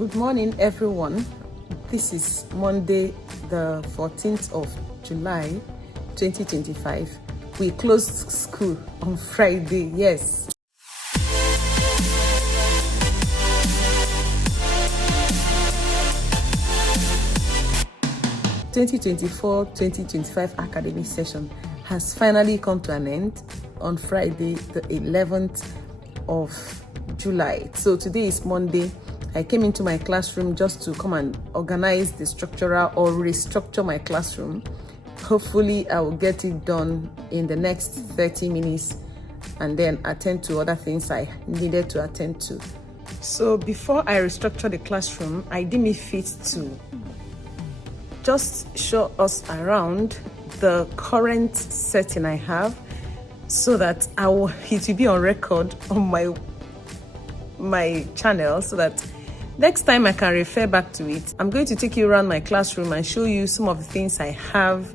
Good morning, everyone. This is Monday, the 14th of July, 2025. We closed school on Friday, yes. The 2024-2025 academic session has finally come to an end on Friday, the 11th of July. So today is Monday. I came into my classroom just to come and organize the structural or restructure my classroom. Hopefully I will get it done in the next 30 minutes and then attend to other things I needed to attend to. So before I restructure the classroom, I deem it fit to just show us around the current setting I have so that it will be on record on my channel, so that next time I can refer back to it. I'm going to take you around my classroom and show you some of the things I have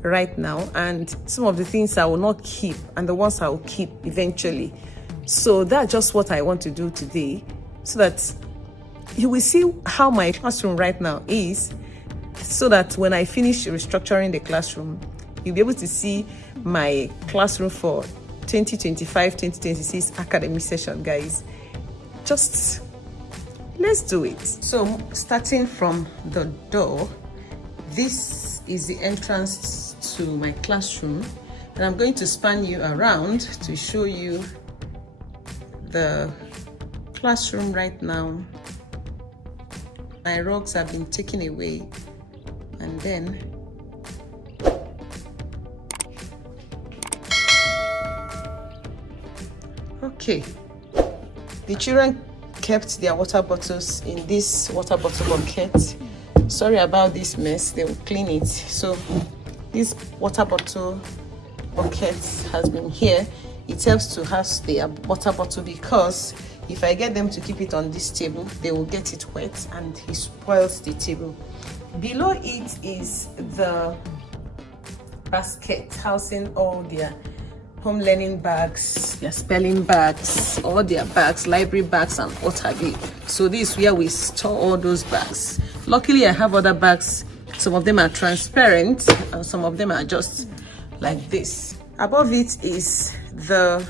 right now and some of the things I will not keep and the ones I will keep eventually. So that's just what I want to do today, so that you will see how my classroom right now is, so that when I finish restructuring the classroom, you'll be able to see my classroom for 2025-2026 academic session, guys. Just let's do it. So starting from the door, this is the entrance to my classroom, and I'm going to span you around to show you the classroom right now. My rugs have been taken away, and then okay, the children kept their water bottles in this water bottle bucket. Sorry about this mess, they will clean it. So this water bottle bucket has been here. It helps to house their water bottle, because if I get them to keep it on this table, they will get it wet and it spoils the table. Below it is the basket housing all their home learning bags, their spelling bags, all their bags, library bags, and what have you. So this is where we store all those bags. Luckily, I have other bags. Some of them are transparent and some of them are just like this. Above it is the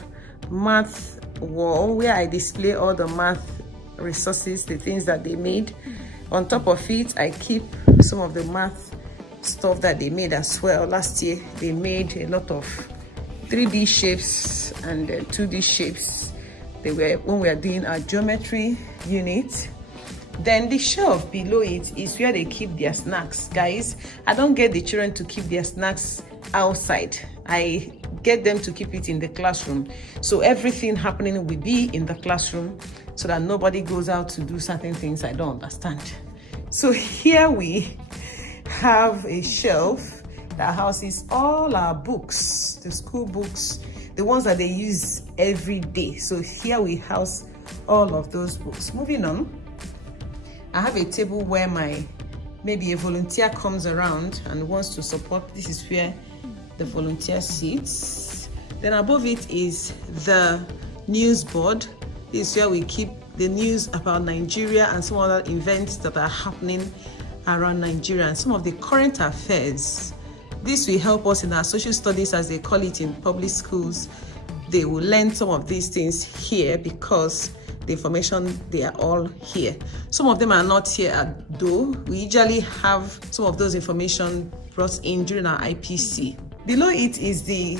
math wall, where I display all the math resources, the things that they made. On top of it, I keep some of the math stuff that they made as well. Last year, they made a lot of 3D shapes and 2D shapes. They were when we are doing our geometry unit. Then the shelf below it is where they keep their snacks, guys. I don't get the children to keep their snacks outside. I get them to keep it in the classroom. So everything happening will be in the classroom, so that nobody goes out to do certain things I don't understand. So here we have a shelf that houses all our books, the school books, the ones that they use every day. So here we house all of those books. Moving on, I have a table where maybe a volunteer comes around and wants to support. This is where the volunteer sits. Then above it is the news board. This is where we keep the news about Nigeria and some other events that are happening around Nigeria and some of the current affairs. This will help us in our social studies, as they call it in public schools. They will learn some of these things here because the information, they are all here. Some of them are not here though. We usually have some of those information brought in during our IPC. Below it is the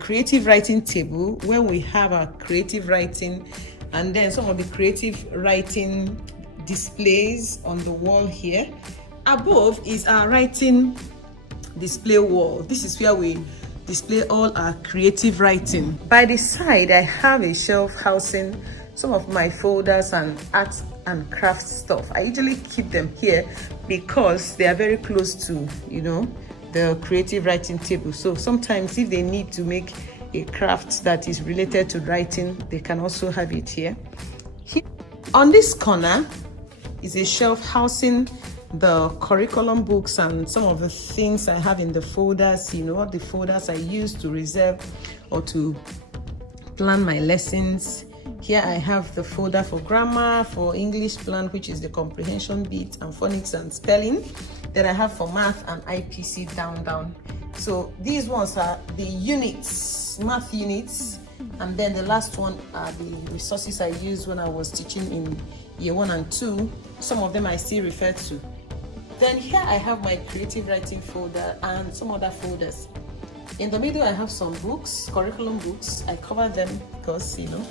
creative writing table, where we have our creative writing and then some of the creative writing displays on the wall here. Above is our writing display wall. This is where we display all our creative writing. By the side, I have a shelf housing some of my folders and arts and crafts stuff. I usually keep them here because they are very close to, the creative writing table. So sometimes if they need to make a craft that is related to writing, they can also have it here. On this corner is a shelf housing the curriculum books and some of the things I have in the folders, the folders I use to reserve or to plan my lessons Here I have the folder for grammar, for English plan, which is the comprehension bit, and phonics and spelling. Then I have for math and IPC down. So these ones are the units, math units, and then the last one are the resources I used when I was teaching in year 1 and 2. Some of them I still refer to. Then here I have my creative writing folder and some other folders. In the middle I have some books, curriculum books. I cover them because, you know.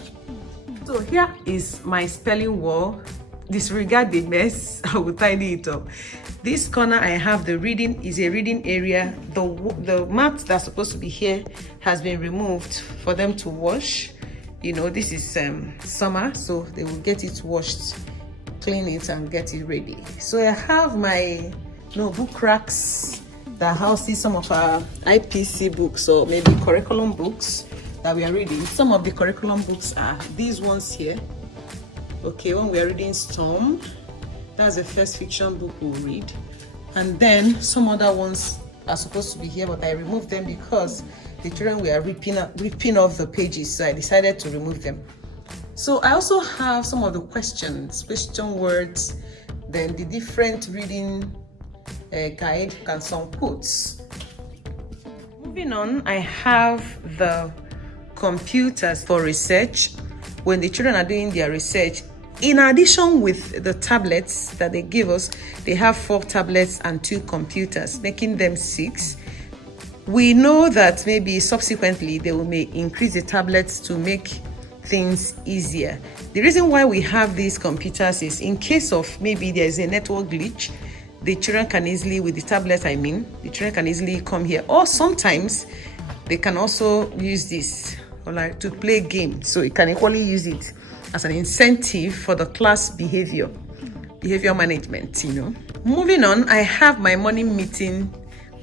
So here is my spelling wall. Disregard the mess, I will tidy it up. This corner I have the reading is a reading area. The mat that's supposed to be here has been removed for them to wash. You know, this is summer, so they will get it washed, clean it and get it ready. So I have my book racks that houses some of our IPC books or maybe curriculum books that we are reading. Some of the curriculum books are these ones here. Okay, when we are reading Storm, that's the first fiction book we'll read. And then some other ones are supposed to be here, but I removed them because the children were ripping off the pages, so I decided to remove them. So I also have some of the question words, then the different reading guide and some quotes. Moving on, I have the computers for research. When the children are doing their research, in addition with the tablets that they give us, they have 4 tablets and 2 computers, making them 6. We know that maybe subsequently they may increase the tablets to make things easier. The reason why we have these computers is in case of maybe there's a network glitch, the children can easily, with the tablet the children can easily come here. Or sometimes they can also use this like to play games, so you can equally use it as an incentive for the class behavior management, you know. Moving on, I have my morning meeting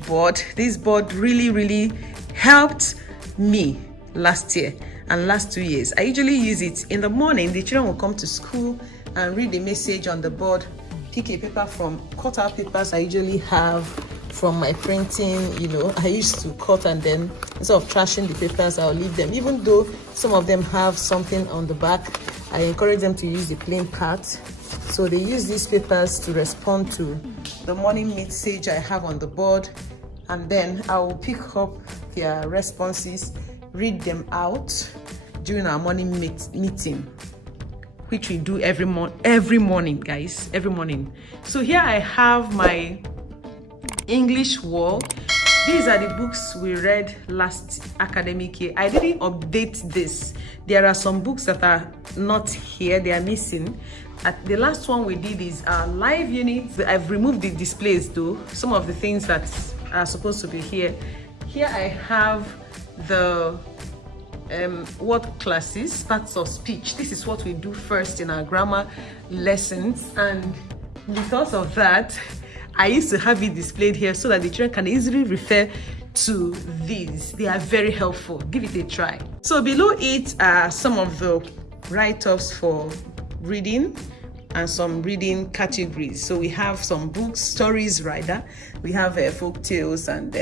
board. This board really helped me last year and last 2 years. I usually use it in the morning. The children will come to school and read the message on the board, pick a paper from cut-out papers I usually have from my printing. You know, I used to cut and then instead of trashing the papers, I'll leave them. Even though some of them have something on the back, I encourage them to use the plain part. So they use these papers to respond to the morning message I have on the board, and then I will pick up their responses, read them out during our morning meeting, which we do every morning, guys, every morning. So here I have my English wall. These are the books we read last academic year. I didn't update this. There are some books that are not here, they are missing. The last one we did is our live units. I've removed the displays though, some of the things that are supposed to be here. Here I have the word classes, parts of speech. This is what we do first in our grammar lessons, and because of that, I used to have it displayed here so that the children can easily refer to these. They are very helpful. Give it a try. So below it are some of the write-ups for reading and some reading categories. So we have some books, stories rather. We have folk tales and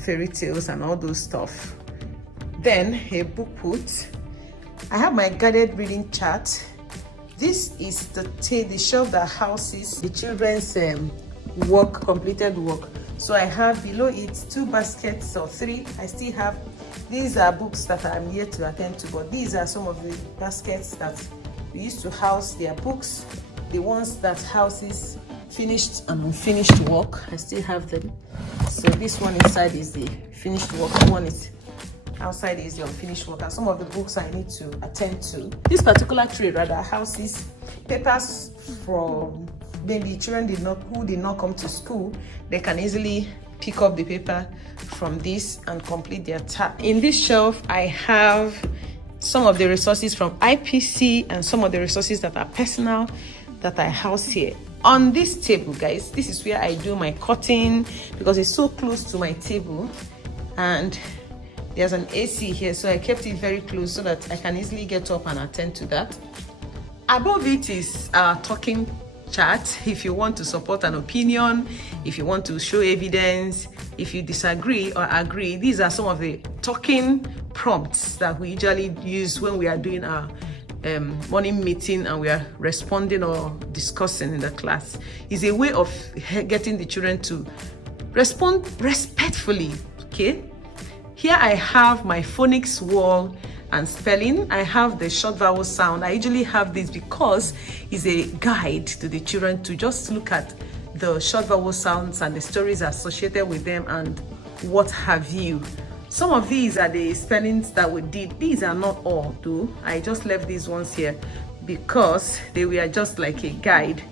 fairy tales and all those stuff. Then a book put. I have my guided reading chart. This is the shelf that houses the children's completed work. So I have below it 2 baskets or 3. I still have, these are books that I'm yet to attend to, but these are some of the baskets that we used to house their books. The ones that houses finished and unfinished work, I still have them. So this one inside is the finished work, the one is outside is the unfinished work, and some of the books I need to attend to. This particular tray rather houses papers from maybe children who did not come to school. They can easily pick up the paper from this and complete their task. In this shelf, I have some of the resources from IPC and some of the resources that are personal that I house here. On this table, guys, this is where I do my cutting because it's so close to my table, and there's an AC here, so I kept it very close so that I can easily get up and attend to that. Above it is our talking chat, if you want to support an opinion, if you want to show evidence, if you disagree or agree. These are some of the talking prompts that we usually use when we are doing our morning meeting and we are responding or discussing in the class. It's a way of getting the children to respond respectfully. Okay, here I have my phonics wall and spelling. I have the short vowel sound. I usually have this because it's a guide to the children to just look at the short vowel sounds and the stories associated with them and what have you. Some of these are the spellings that we did. These are not all though. I just left these ones here because they were just like a guide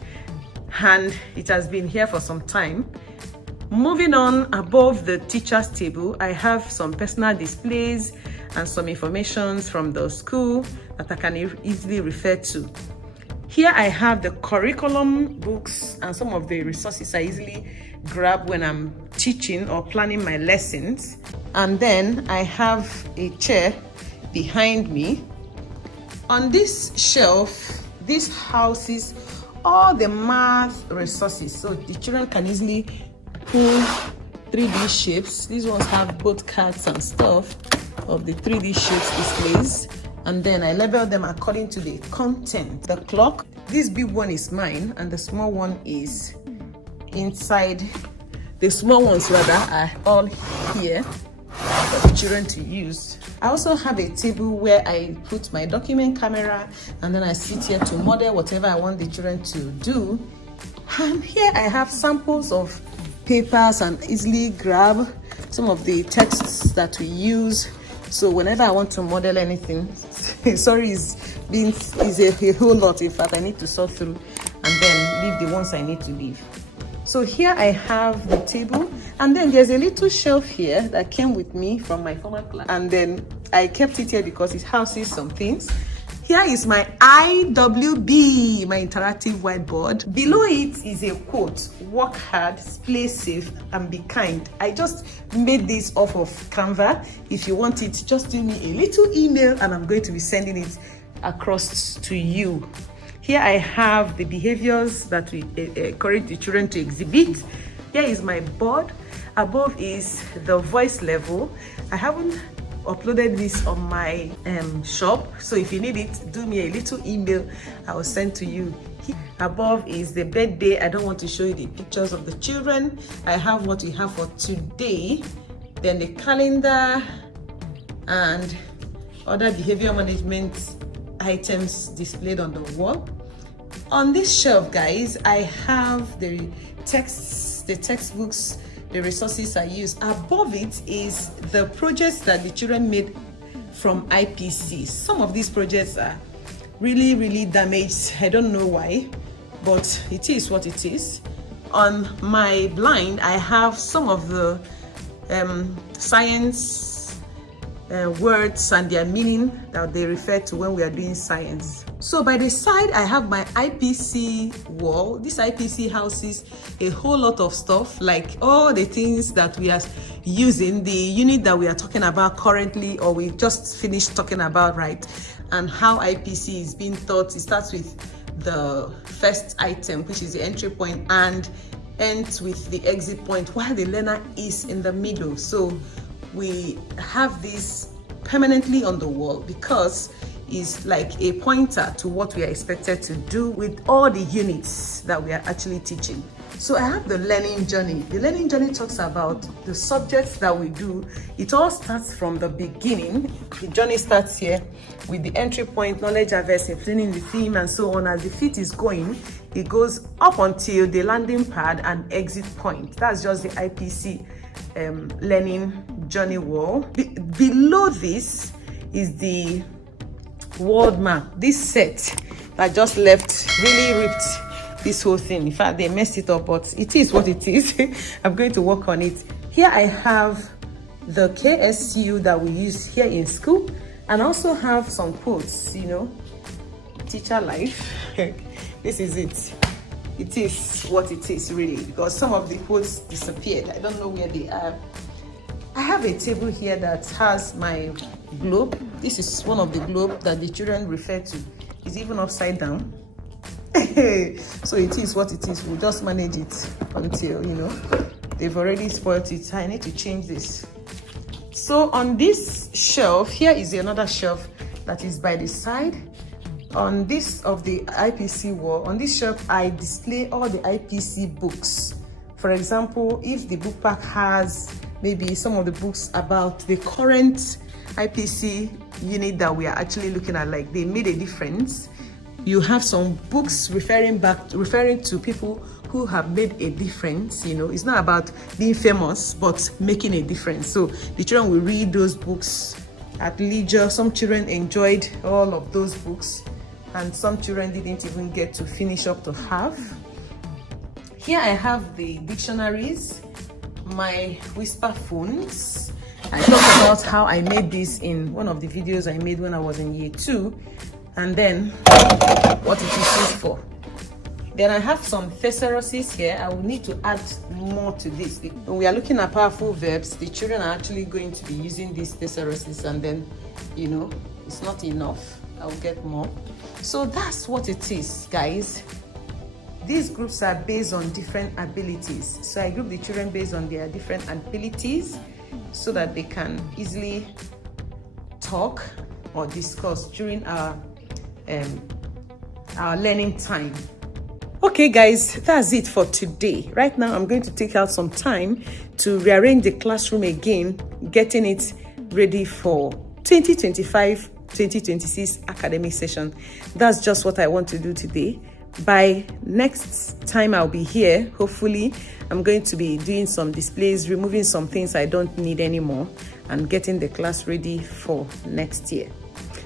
and it has been here for some time. Moving on, above the teacher's table, I have some personal displays and some information from the school that I can easily refer to. Here I have the curriculum books and some of the resources I easily grab when I'm teaching or planning my lessons. And then I have a chair behind me. On this shelf, this houses all the math resources, so the children can easily pull 3D shapes. These ones have both cards and stuff of the 3D shapes displays, and then I label them according to the content. The clock, this big one is mine and the small one is inside. The small ones rather are all here for the children to use. I also have a table where I put my document camera and then I sit here to model whatever I want the children to do. And here I have samples of papers and easily grab some of the texts that we use. So whenever I want to model anything, sorry, is a whole lot. In fact, I need to sort through and then leave the ones I need to leave. So here I have the table, and then there's a little shelf here that came with me from my former class, and then I kept it here because it houses some things. Here is my IWB, my interactive whiteboard. Below it is a quote: work hard, play safe, and be kind. I just made this off of Canva. If you want it, just do me a little email and I'm going to be sending it across to you. Here I have the behaviors that we encourage the children to exhibit. Here is my board. Above is the voice level. I haven't uploaded this on my shop, so if you need it, do me a little email, I will send to you. Above is the birthday. I don't want to show you the pictures of the children. I have what we have for today, then the calendar and other behavior management items displayed on the wall. On this shelf, guys, I have the texts, the textbooks, the resources I use. Above it is the projects that the children made from IPC. Some of these projects are really damaged. I don't know why, but it is what it is. On my blind, I have some of the science words and their meaning that they refer to when we are doing science. So by the side, I have my IPC wall. This IPC houses a whole lot of stuff, like all the things that we are using, the unit that we are talking about currently, or we just finished talking about, right? And how IPC is being taught. It starts with the first item, which is the entry point, and ends with the exit point, while the learner is in the middle. So we have this permanently on the wall because it's like a pointer to what we are expected to do with all the units that we are actually teaching. So I have the learning journey. The learning journey talks about the subjects that we do. It all starts from the beginning. The journey starts here with the entry point, knowledge averse, explaining the theme, and so on. As the feet is going, it goes up until the landing pad and exit point. That's just the IPC learning journey wall. Below this is the world map. This set that just left really ripped this whole thing. In fact, they messed it up, but it is what it is. I'm going to work on it. Here I have the KSU that we use here in school, and also have some quotes, you know, teacher life. This is it. It is what it is, really, because some of the quotes disappeared. I don't know where they are. I have a table here that has my globe. This is one of the globe that the children refer to. It's even upside down. So it is what it is. We'll just manage it until, you know, they've already spoiled it. I need to change this. So on this shelf, here is another shelf that is by the side. On this of the IPC wall, on this shelf, I display all the IPC books. For example, if the book pack has maybe some of the books about the current IPC unit that we are actually looking at, like they made a difference. You have some books referring to people who have made a difference. You know, it's not about being famous, but making a difference. So the children will read those books at leisure. Some children enjoyed all of those books, and some children didn't even get to finish up to half. Here I have the dictionaries, my whisper phones. I talked about how I made this in one of the videos I made when I was in year 2, and then what it is used for. Then I have some thesauruses here. I will need to add more to this. When we are looking at powerful verbs, the children are actually going to be using these thesauruses, and then, you know, it's not enough. I'll get more. So that's what it is, guys. These groups are based on different abilities. So I group the children based on their different abilities so that they can easily talk or discuss during our learning time. Okay guys, that's it for today. Right now I'm going to take out some time to rearrange the classroom again, getting it ready for 2025-2026 academic session. That's just what I want to do today. By next time I'll be here, hopefully I'm going to be doing some displays, removing some things I don't need anymore, and getting the class ready for next year.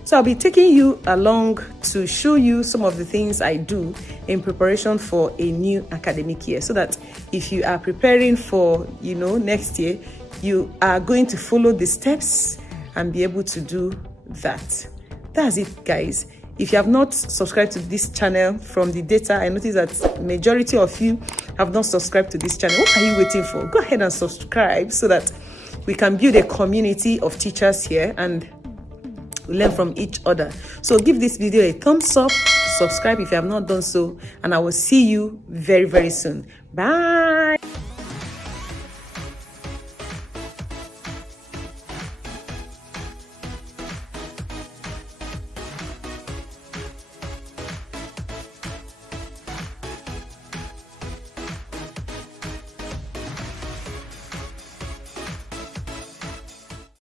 So I'll be taking you along to show you some of the things I do in preparation for a new academic year, so that if you are preparing for, you know, next year, you are going to follow the steps and be able to do that. That's it, guys. If you have not subscribed to this channel from the data, I notice that majority of you have not subscribed to this channel. What are you waiting for? Go ahead and subscribe so that we can build a community of teachers here and learn from each other. So give this video a thumbs up, subscribe if you have not done so, and I will see you very, very soon. Bye.